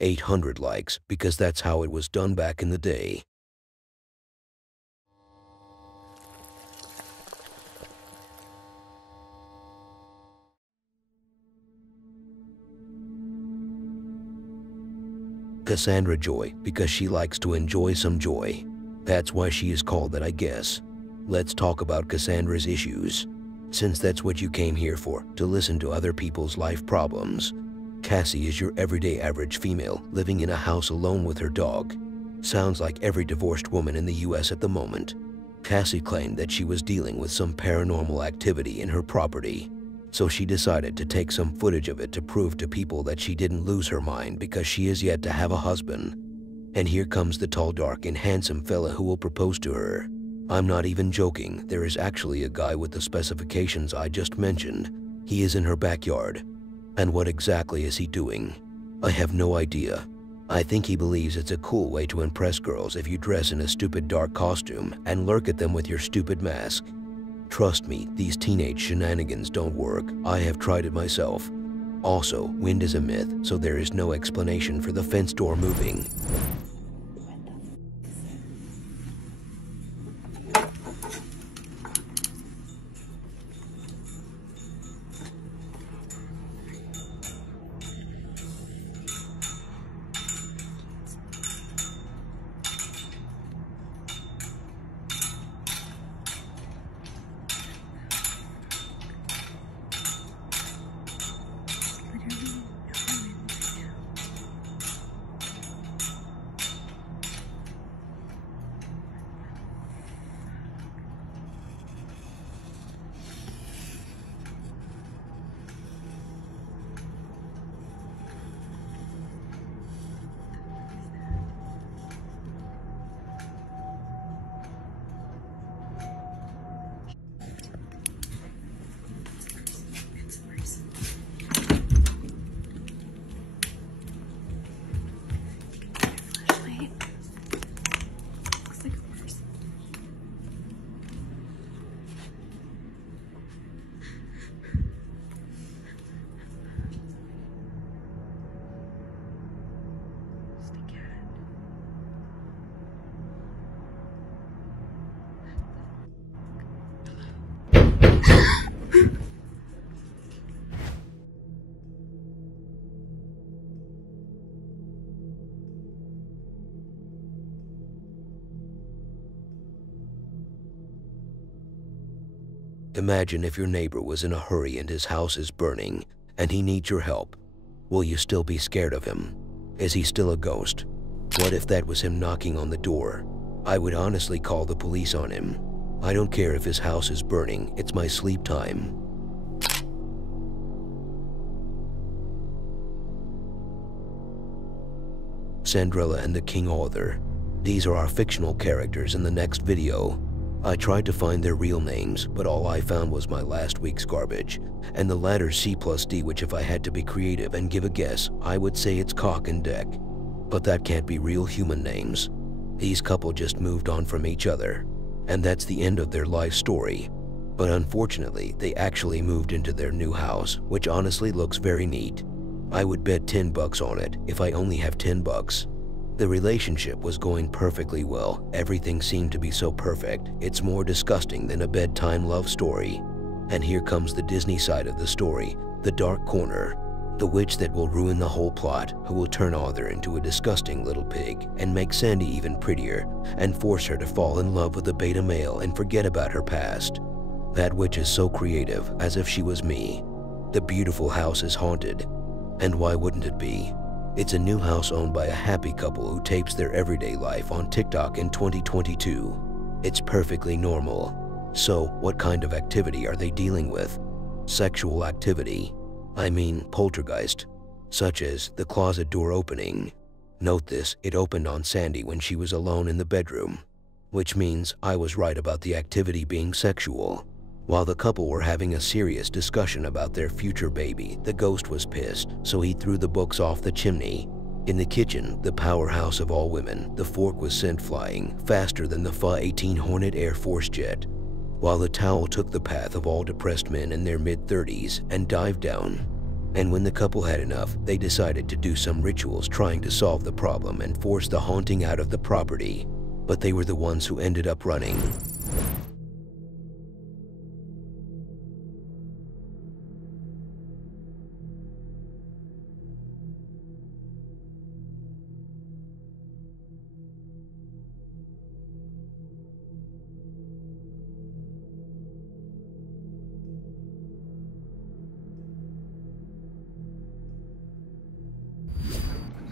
800 likes because that's how it was done back in the day. Cassandra Joy because she likes to enjoy some joy. That's why she is called that, I guess. Let's talk about Cassandra's issues, since that's what you came here for, to listen to other people's life problems. Cassie is your everyday average female living in a house alone with her dog. Sounds like every divorced woman in the US at the moment. Cassie claimed that she was dealing with some paranormal activity in her property, so she decided to take some footage of it to prove to people that she didn't lose her mind because she is yet to have a husband. And here comes the tall, dark, and handsome fella who will propose to her. I'm not even joking, there is actually a guy with the specifications I just mentioned. He is in her backyard. And what exactly is he doing? I have no idea. I think he believes it's a cool way to impress girls if you dress in a stupid dark costume and lurk at them with your stupid mask. Trust me, these teenage shenanigans don't work. I have tried it myself. Also, wind is a myth, so there is no explanation for the fence door moving. Imagine if your neighbor was in a hurry and his house is burning, and he needs your help. Will you still be scared of him? Is he still a ghost? What if that was him knocking on the door? I would honestly call the police on him. I don't care if his house is burning, it's my sleep time. Cinderella and the King Arthur. These are our fictional characters in the next video. I tried to find their real names, but all I found was my last week's garbage, and the latter C+D, which if I had to be creative and give a guess, I would say it's Cock and Deck. But that can't be real human names. These couple just moved on from each other, and that's the end of their life story. But unfortunately, they actually moved into their new house, which honestly looks very neat. I would bet $10 on it if I only have $10. The relationship was going perfectly well. Everything seemed to be so perfect. It's more disgusting than a bedtime love story. And here comes the Disney side of the story, the dark corner. The witch that will ruin the whole plot, who will turn Arthur into a disgusting little pig and make Sandy even prettier and force her to fall in love with a beta male and forget about her past. That witch is so creative, as if she was me. The beautiful house is haunted. And why wouldn't it be? It's a new house owned by a happy couple who tapes their everyday life on TikTok in 2022. It's perfectly normal. So, what kind of activity are they dealing with? Sexual activity. I mean poltergeist, such as the closet door opening. Note this, it opened on Sandy when she was alone in the bedroom, which means I was right about the activity being sexual. While the couple were having a serious discussion about their future baby, the ghost was pissed, so he threw the books off the chimney. In the kitchen, the powerhouse of all women, the fork was sent flying faster than the Fa-18 Hornet Air Force jet, while the towel took the path of all depressed men in their mid-30s and dived down. And when the couple had enough, they decided to do some rituals trying to solve the problem and force the haunting out of the property. But they were the ones who ended up running.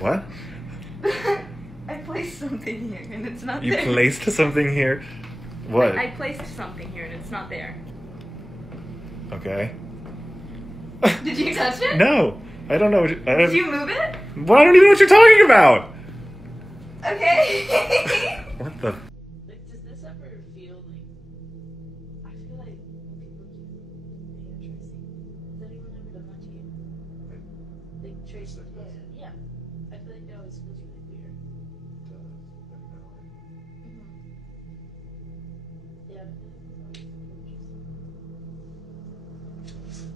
What? I placed something here and it's not You there. placed something here? What? I placed something here and it's not there. Okay. Did you touch it? No. I don't know. Did you move it? Well, I don't even know what you're talking about. Okay. What the? Like, does this ever feel like... I feel like when people do hair tracing, has anyone ever done that to you? Like, trace the hair? Yeah. I feel like that always feels really weird. Yeah, I feel like it's always interesting.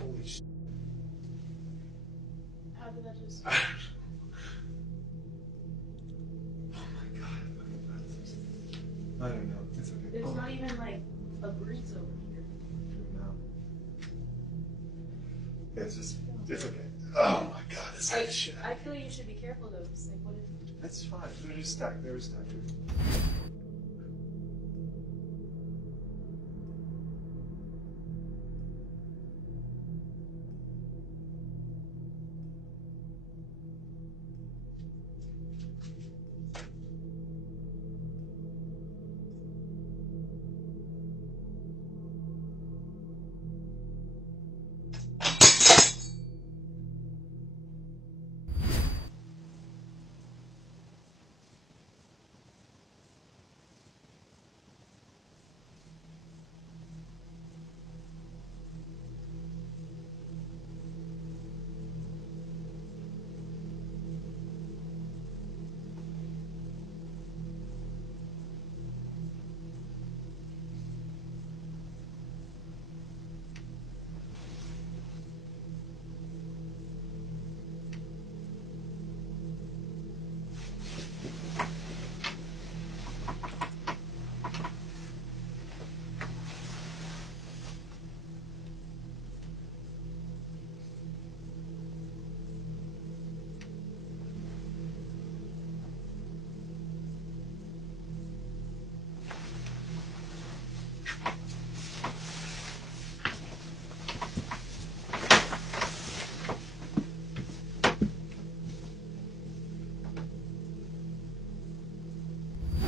Holy shit. How did that just... Oh my god. I don't know. It's okay. There's not even like a breeze over here. No. It's okay. Oh my god, this is shit. I feel like you should be careful though. It's like, what if... That's fine. They're just stacked. They were stacked.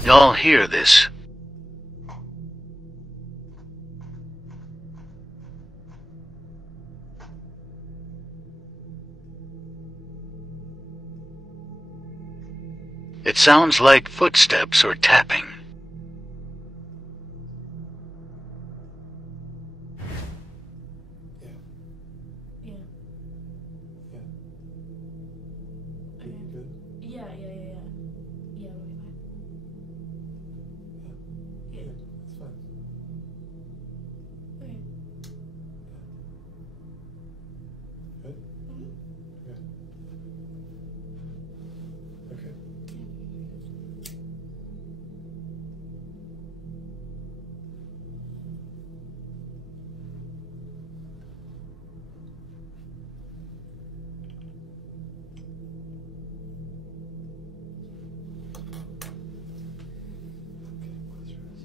Y'all hear this? It sounds like footsteps or tapping. Yeah. Yeah. Yeah. Okay. You good? Yeah. Yeah, we'll be fine. Yeah. Yeah. Good. It's fine. Okay. Good? Good. Okay. Okay, close your eyes.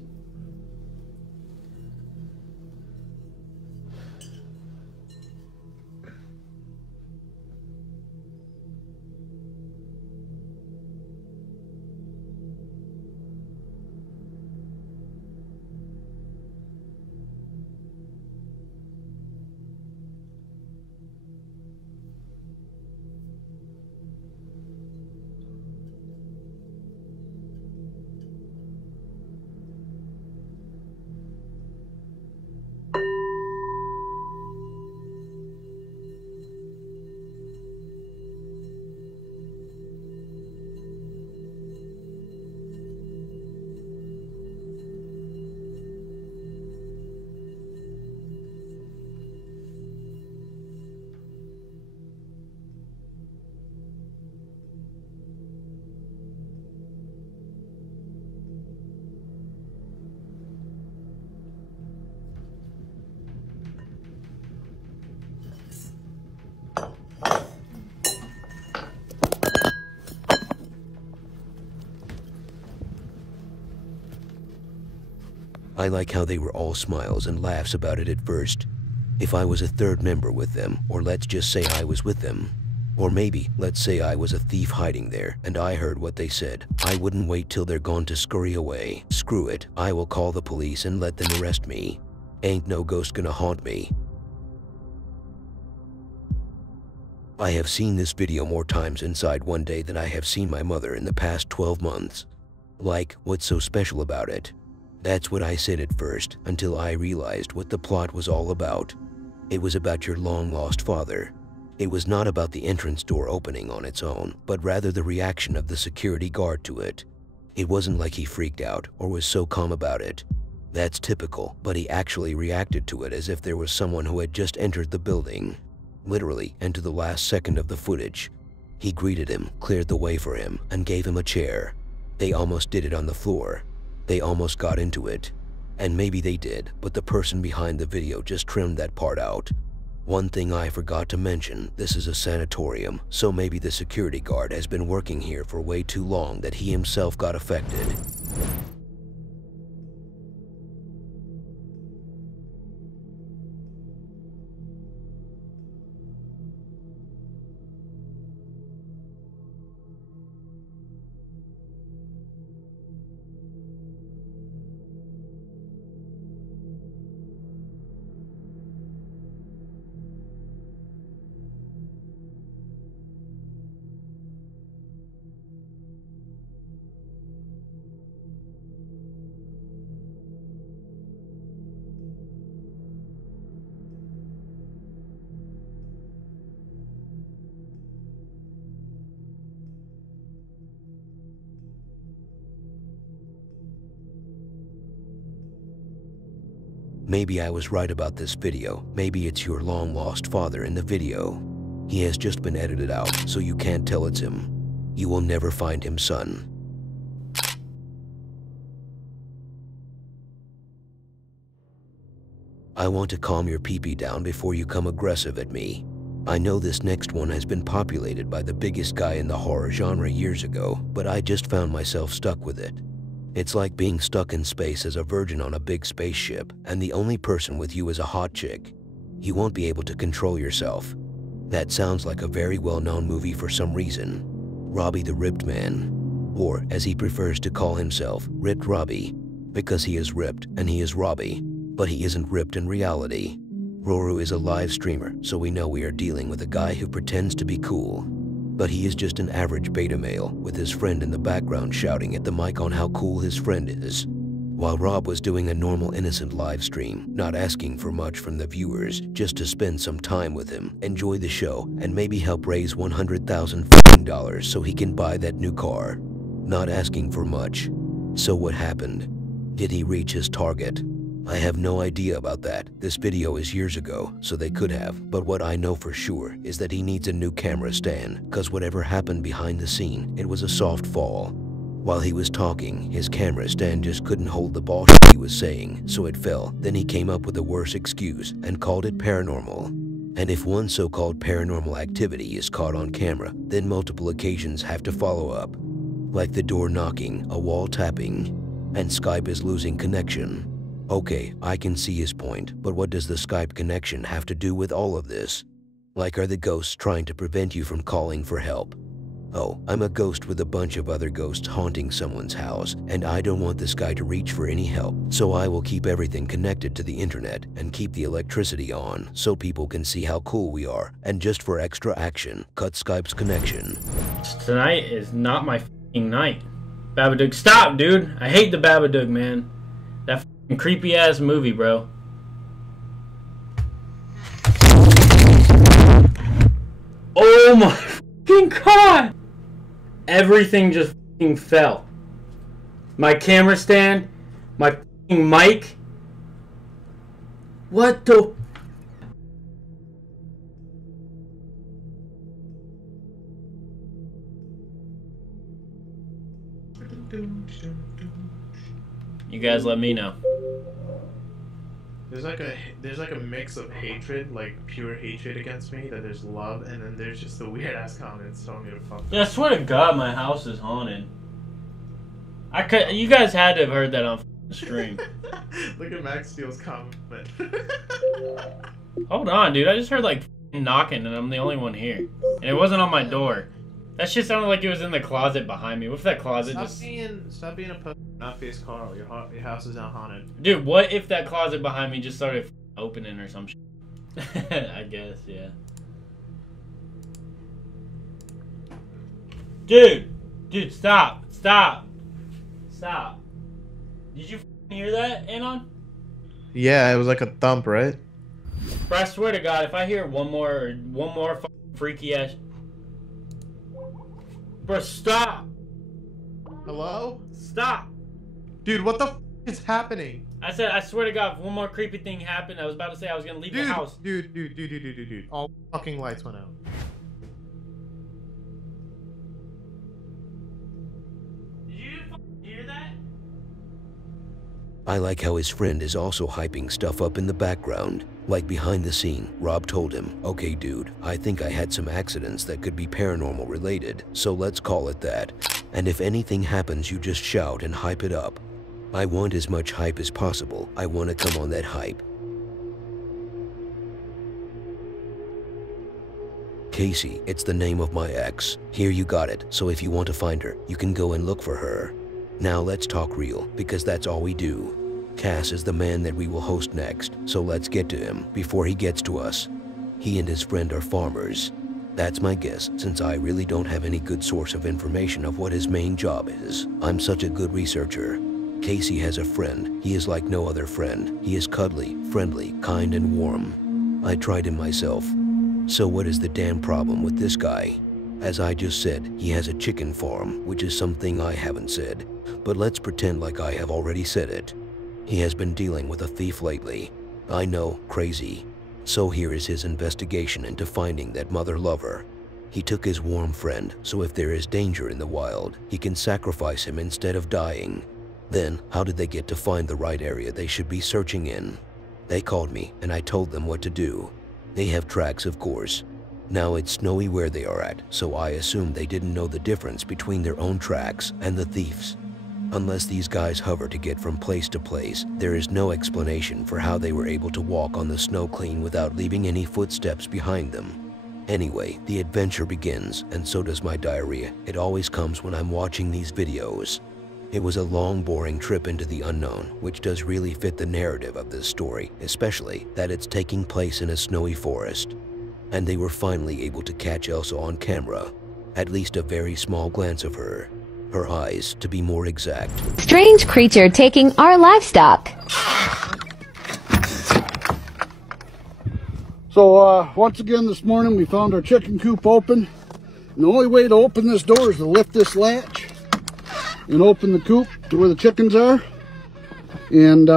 I like how they were all smiles and laughs about it at first. If I was a third member with them, or let's just say I was with them, or maybe let's say I was a thief hiding there and I heard what they said, I wouldn't wait till they're gone to scurry away. Screw it, I will call the police and let them arrest me. Ain't no ghost gonna haunt me. I have seen this video more times inside one day than I have seen my mother in the past 12 months. Like, what's so special about it? That's what I said at first, until I realized what the plot was all about. It was about your long-lost father. It was not about the entrance door opening on its own, but rather the reaction of the security guard to it. It wasn't like he freaked out or was so calm about it. That's typical, but he actually reacted to it as if there was someone who had just entered the building. Literally, and to the last second of the footage. He greeted him, cleared the way for him, and gave him a chair. They almost did it on the floor. They almost got into it. And maybe they did, but the person behind the video just trimmed that part out. One thing I forgot to mention, this is a sanatorium, so maybe the security guard has been working here for way too long that he himself got affected. Maybe I was right about this video. Maybe it's your long-lost father in the video. He has just been edited out, so you can't tell it's him. You will never find him, son. I want to calm your pee-pee down before you come aggressive at me. I know this next one has been populated by the biggest guy in the horror genre years ago, but I just found myself stuck with it. It's like being stuck in space as a virgin on a big spaceship, and the only person with you is a hot chick. You won't be able to control yourself. That sounds like a very well-known movie for some reason. Robbie the Ripped Man. Or, as he prefers to call himself, Ripped Robbie. Because he is ripped, and he is Robbie. But he isn't ripped in reality. Roru is a live streamer, so we know we are dealing with a guy who pretends to be cool. But he is just an average beta male, with his friend in the background shouting at the mic on how cool his friend is. While Rob was doing a normal innocent live stream, not asking for much from the viewers, just to spend some time with him, enjoy the show, and maybe help raise $100,000 so he can buy that new car. Not asking for much. So what happened? Did he reach his target? I have no idea about that. This video is years ago, so they could have, but what I know for sure is that he needs a new camera stand, cause whatever happened behind the scene, it was a soft fall. While he was talking, his camera stand just couldn't hold the bullshit he was saying, so it fell. Then he came up with a worse excuse and called it paranormal. And if one so-called paranormal activity is caught on camera, then multiple occasions have to follow up. Like the door knocking, a wall tapping, and Skype is losing connection. Okay, I can see his point, but what does the Skype connection have to do with all of this? Like, are the ghosts trying to prevent you from calling for help? Oh, I'm a ghost with a bunch of other ghosts haunting someone's house, and I don't want this guy to reach for any help, so I will keep everything connected to the internet and keep the electricity on so people can see how cool we are, and just for extra action, cut Skype's connection. Tonight is not my f***ing night. Babadook, stop, dude! I hate the Babadook, man. That f***ing creepy-ass movie, bro. Oh my f***ing god! Everything just f***ing fell. My camera stand, my f***ing mic. What the... You guys let me know. There's like a mix of hatred, like pure hatred against me, that there's love, and then there's just the weird ass comments telling me to fuck. Yeah, I swear to God, my house is haunted. You guys had to have heard that on stream. Look at Max Steele's comment. Hold on, dude. I just heard like knocking and I'm the only one here. And it wasn't on my door. That shit sounded like it was in the closet behind me. What if that closet Stop being a pussy. Not face Carl. Your house is not haunted. Dude, what if that closet behind me just started opening or some shit? I guess, yeah. Dude, stop. Did you hear that, Anon? Yeah, it was like a thump, right? Bro, I swear to God, if I hear one more freaky ass. Bro, stop. Hello? Stop. Dude, what the is happening? I said, I swear to God, if one more creepy thing happened, I was about to say I was gonna leave the house. Dude. All fucking lights went out. Did you hear that? I like how his friend is also hyping stuff up in the background. Like behind the scene, Rob told him, "Okay dude, I think I had some accidents that could be paranormal related, so let's call it that. And if anything happens, you just shout and hype it up. I want as much hype as possible. I want to come on that hype." Casey, it's the name of my ex. Here, you got it, so if you want to find her, you can go and look for her. Now let's talk real, because that's all we do. Cass is the man that we will host next, so let's get to him before he gets to us. He and his friend are farmers. That's my guess, since I really don't have any good source of information of what his main job is. I'm such a good researcher. Casey has a friend. He is like no other friend. He is cuddly, friendly, kind, and warm. I tried him myself. So what is the damn problem with this guy? As I just said, he has a chicken farm, which is something I haven't said. But let's pretend like I have already said it. He has been dealing with a thief lately. I know, crazy. So here is his investigation into finding that mother lover. He took his warm friend, so if there is danger in the wild, he can sacrifice him instead of dying. Then, how did they get to find the right area they should be searching in? They called me, and I told them what to do. They have tracks, of course. Now it's snowy where they are at, so I assume they didn't know the difference between their own tracks and the thieves'. Unless these guys hover to get from place to place, there is no explanation for how they were able to walk on the snow clean without leaving any footsteps behind them. Anyway, the adventure begins, and so does my diarrhea. It always comes when I'm watching these videos. It was a long, boring trip into the unknown, which does really fit the narrative of this story, especially that it's taking place in a snowy forest. And they were finally able to catch Elsa on camera, at least a very small glance of her. Her eyes, to be more exact. Strange creature taking our livestock. So, once again this morning we found our chicken coop open. And the only way to open this door is to lift this latch and open the coop to where the chickens are. And,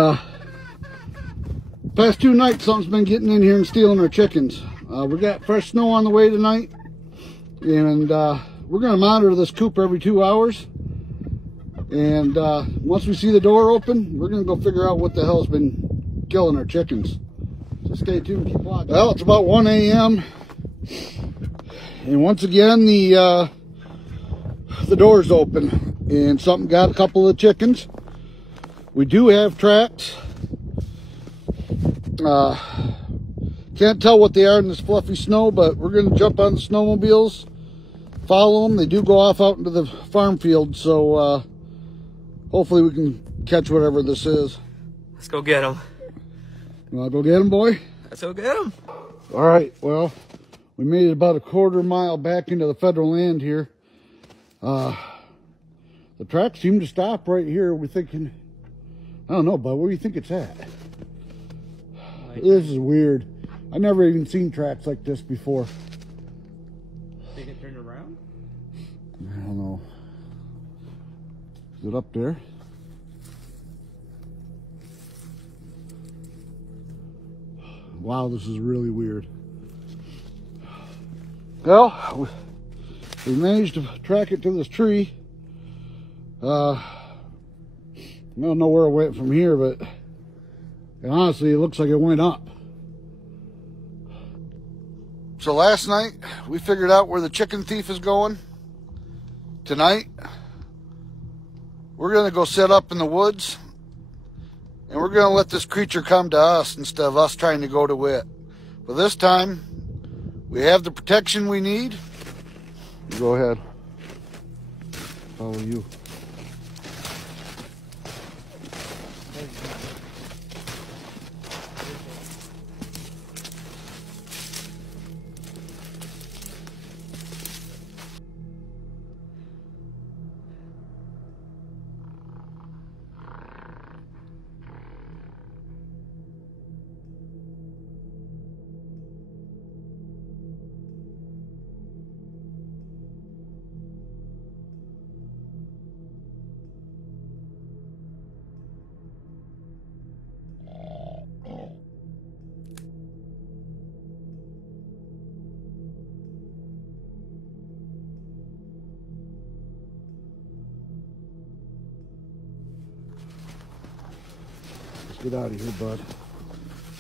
past 2 nights something's been getting in here and stealing our chickens. We got fresh snow on the way tonight. And, we're going to monitor this coop every 2 hours. And once we see the door open, we're going to go figure out what the hell's been killing our chickens. So stay tuned, keep watching. Well, it's about 1 a.m. And once again, the door's open. And something got a couple of chickens. We do have tracks. Can't tell what they are in this fluffy snow, but we're going to jump on the snowmobiles. Follow them. They do go off out into the farm field, so hopefully we can catch whatever this is. Let's go get them. You want to go get them, boy? Let's go get them. All right, well, we made it about a 1/4 mile back into the federal land here. The tracks seem to stop right here. We're thinking, I don't know, bud, where do you think it's at? This is weird. I've never even seen tracks like this before. Think it turned around? I don't know. Is it up there? Wow, this is really weird. Well, we managed to track it to this tree. I don't know where it went from here, but honestly, it looks like it went up. So last night, we figured out where the chicken thief is going. Tonight, we're going to go set up in the woods And we're going to let this creature come to us instead of us trying to go to it. But this time, we have the protection we need. Go ahead. Follow you. Get out of here, bud.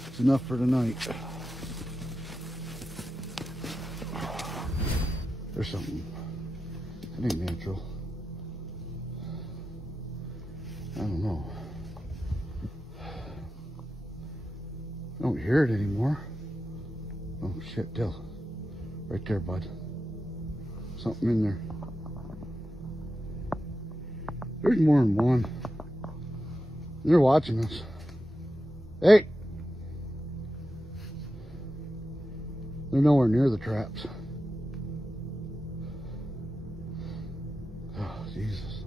It's enough for tonight. There's something. It ain't natural. I don't know. I don't hear it anymore. Oh shit, Dill. Right there, bud. Something in there. There's more than one. They're watching us. Hey! They're nowhere near the traps. Oh, Jesus.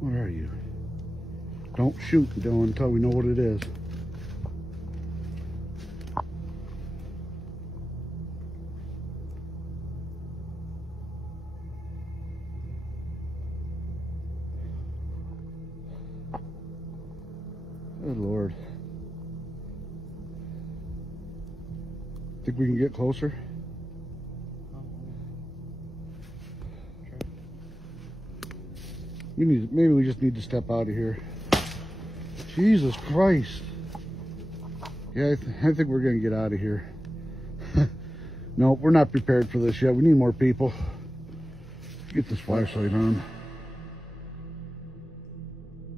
Where are you? Don't shoot, Dylan, until we know what it is. Good Lord. Think we can get closer? Maybe we just need to step out of here. Jesus Christ. Yeah, I think we're gonna get out of here. No, we're not prepared for this yet. We need more people. Get this flashlight on.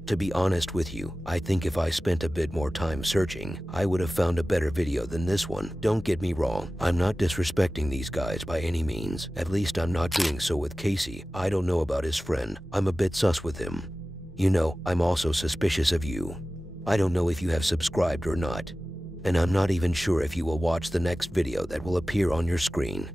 To be honest with you, I think if I spent a bit more time searching, I would have found a better video than this one. Don't get me wrong, I'm not disrespecting these guys by any means. At least I'm not doing so with Casey. I don't know about his friend. I'm a bit sus with him. You know, I'm also suspicious of you. I don't know if you have subscribed or not. And I'm not even sure if you will watch the next video that will appear on your screen.